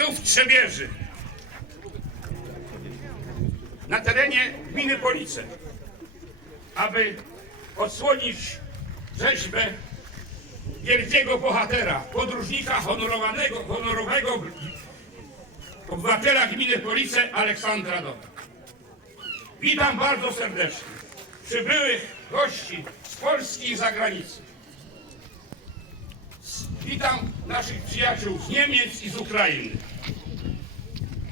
tu w Trzebieży, na terenie gminy Police, aby odsłonić rzeźbę wielkiego bohatera, podróżnika honorowanego, honorowego obywatela gminy Police Aleksandra Dobra. Witam bardzo serdecznie przybyłych gości z Polski i zagranicy. Witam naszych przyjaciół z Niemiec i z Ukrainy.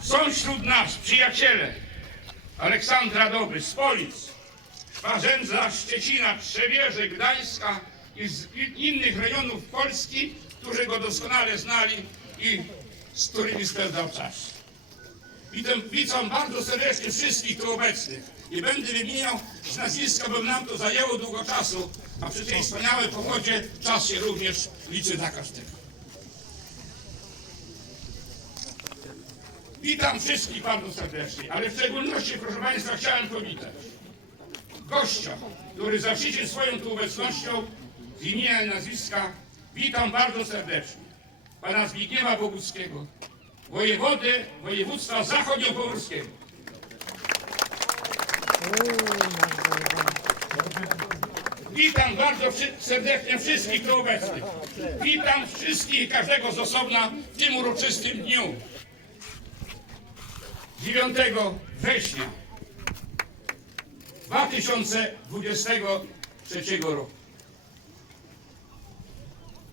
Są wśród nas przyjaciele Aleksandra Doby z Polic, Szwarzędza, Szczecina, Trzebieże, Gdańska i z innych rejonów Polski, którzy go doskonale znali i z którymi spędzał czas. Witam, witam bardzo serdecznie wszystkich tu obecnych. Nie będę wymieniał z nazwiska, bo nam to zajęło długo czasu, a przy tej wspaniałej pogodzie czas się również liczy dla każdego. Witam wszystkich bardzo serdecznie, ale w szczególności, proszę Państwa, chciałem powitać gościa, który zaszczycił swoją tu obecnością z imienia i nazwiska. Witam bardzo serdecznie pana Zbigniewa Boguckiego, wojewodę województwa zachodniopomorskiego. Witam bardzo serdecznie wszystkich tu obecnych. Witam wszystkich i każdego z osobna w tym uroczystym dniu. 9 września 2023 roku.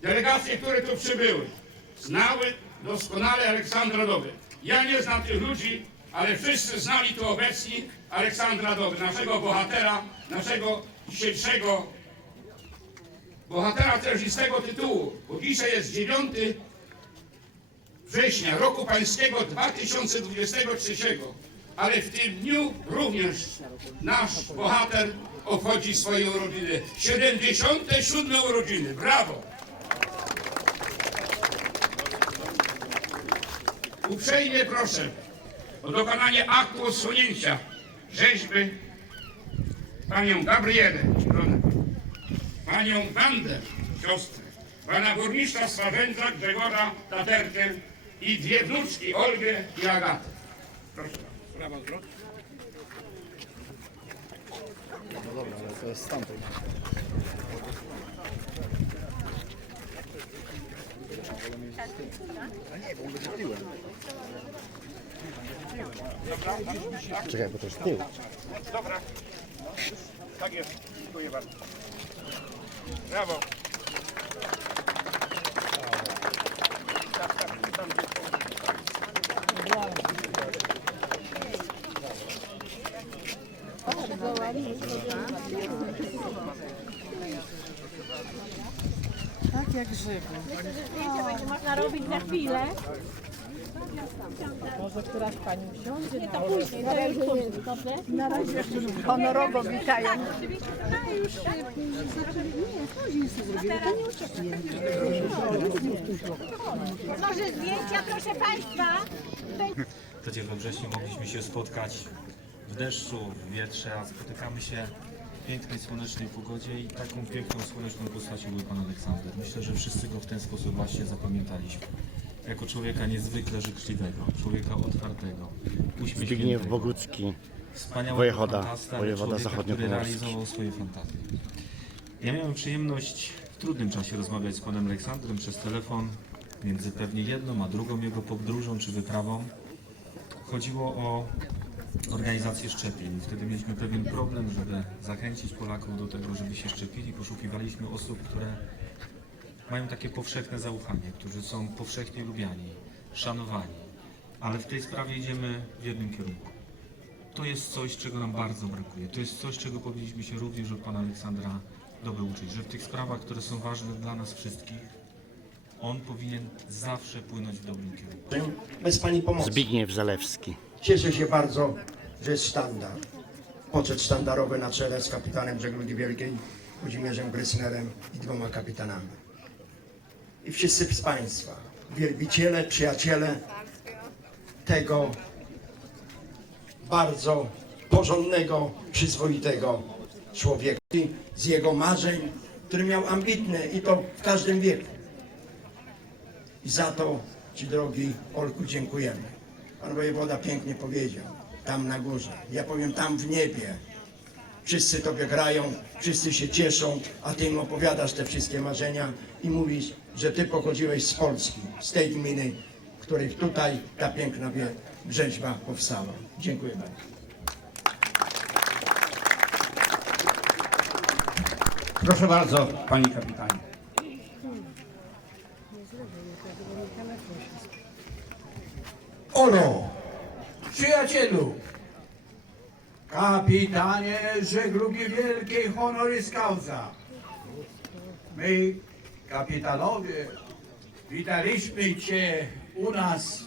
Delegacje, które tu przybyły, znały doskonale Aleksandra Doby. Ja nie znam tych ludzi, ale wszyscy znali tu obecni Aleksandra Doby, naszego bohatera, naszego dzisiejszego bohatera też z tego tytułu, bo dzisiaj jest 9 września roku pańskiego 2023, ale w tym dniu również nasz bohater obchodzi swoje urodziny. 77 urodziny. Brawo! Uprzejmie proszę o dokonanie aktu odsłonięcia rzeźby panią Gabrielę, żonę, panią Wandę, siostrę, pana burmistrza Swawędza Grzegorza Taterkę i dwie wnuczki, Olgę i Agatę. Proszę bardzo. Prawa zwrot. No dobra, ale to jest stamtąd. A nie, bo on będzie tyłem. Czekaj, bo to jest tył. Dobra. Tak jest. Dziękuję bardzo. Brawo. Tak jak żywy. Zdjęcie będzie można robić na chwilę. Może któraś pani usiądzie? Nie to później, to już później, dobrze? Na razie honorowo witają. Może zdjęcia, proszę Państwa. Przecież we wrześniu mogliśmy się spotkać w deszczu, w wietrze, a spotykamy się w pięknej, słonecznej pogodzie i taką piękną, słoneczną postacią był Pan Aleksander. Myślę, że wszyscy go w ten sposób właśnie zapamiętaliśmy. Jako człowieka niezwykle życzliwego, człowieka otwartego, Zbigniew Bogucki. wspaniałego wojewoda, fantasta, wojewoda który realizował swoje fantazje. Ja miałem przyjemność w trudnym czasie rozmawiać z Panem Aleksandrem przez telefon, między pewnie jedną a drugą jego podróżą czy wyprawą. Chodziło o organizację szczepień. Wtedy mieliśmy pewien problem, żeby zachęcić Polaków do tego, żeby się szczepili. Poszukiwaliśmy osób, które mają takie powszechne zaufanie, którzy są powszechnie lubiani, szanowani. Ale w tej sprawie idziemy w jednym kierunku. To jest coś, czego nam bardzo brakuje. To jest coś, czego powinniśmy się również od Pana Aleksandra Doby uczyć, że w tych sprawach, które są ważne dla nas wszystkich, on powinien zawsze płynąć w dobrym kierunku. bez Pani pomocy. Zbigniew Zalewski. Cieszę się bardzo, że jest sztandar. Poczet sztandarowy na czele z kapitanem żeglugi wielkiej Włodzimierzem Grysnerem i dwoma kapitanami. I wszyscy z Państwa, wielbiciele, przyjaciele tego bardzo porządnego, przyzwoitego człowieka. Z jego marzeń, który miał ambitne i to w każdym wieku. I za to Ci drogi Olku dziękujemy. Pan wojewoda pięknie powiedział, tam na górze. Ja powiem tam w niebie. Wszyscy Tobie grają, wszyscy się cieszą, a Ty im opowiadasz te wszystkie marzenia i mówisz, że Ty pochodziłeś z Polski, z tej gminy, w której tutaj ta piękna wie- rzeźba powstała. Dziękuję bardzo. Proszę bardzo, panie kapitanie. Olo, przyjacielu, kapitanie żeglugi wielkiej honoris causa. My, kapitanowie, witaliśmy Cię u nas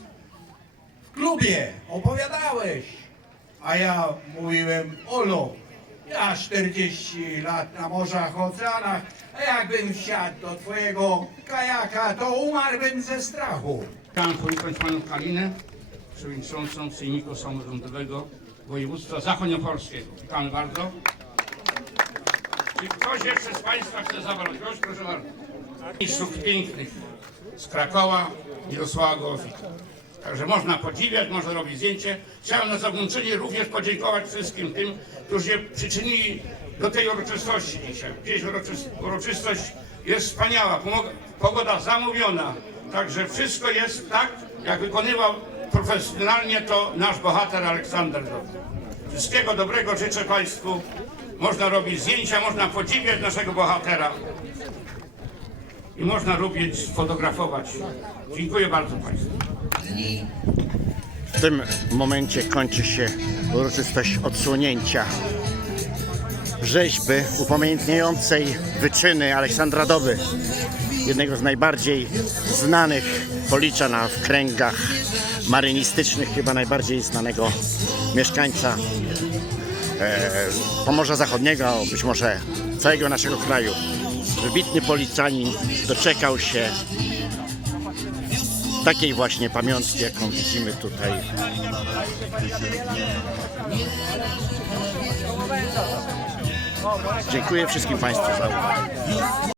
w klubie, opowiadałeś, a ja mówiłem, Olo, ja 40 lat na morzach, oceanach, a jakbym wsiadł do Twojego kajaka, to umarłbym ze strachu. Chciałem powitać panią Kalinę, przewodniczącą Sejmiku Samorządowego Województwa Zachodniopolskiego. Witamy bardzo. Czy ktoś jeszcze z Państwa chce zabrać głos? Proszę bardzo. Mistrzów pięknych z Krakowa, Mirosława Gołowika. Także można podziwiać, można robić zdjęcie. Chciałem na zakończenie również podziękować wszystkim tym, którzy się przyczynili do tej uroczystości dzisiaj. Dziś uroczys- uroczystość jest wspaniała, pogoda zamówiona. Także wszystko jest tak, jak wykonywał profesjonalnie to nasz bohater Aleksander Dobry. Wszystkiego dobrego życzę Państwu. Można robić zdjęcia, można podziwiać naszego bohatera i można również fotografować. Dziękuję bardzo Państwu. W tym momencie kończy się uroczystość odsłonięcia rzeźby upamiętniającej wyczyny Aleksandra Doby, jednego z najbardziej znanych Policzana w kręgach marynistycznych, chyba najbardziej znanego mieszkańca e, Pomorza Zachodniego, być może całego naszego kraju. Wybitny Policzanin doczekał się takiej właśnie pamiątki, jaką widzimy tutaj. Dziękuję wszystkim Państwu za uwagę.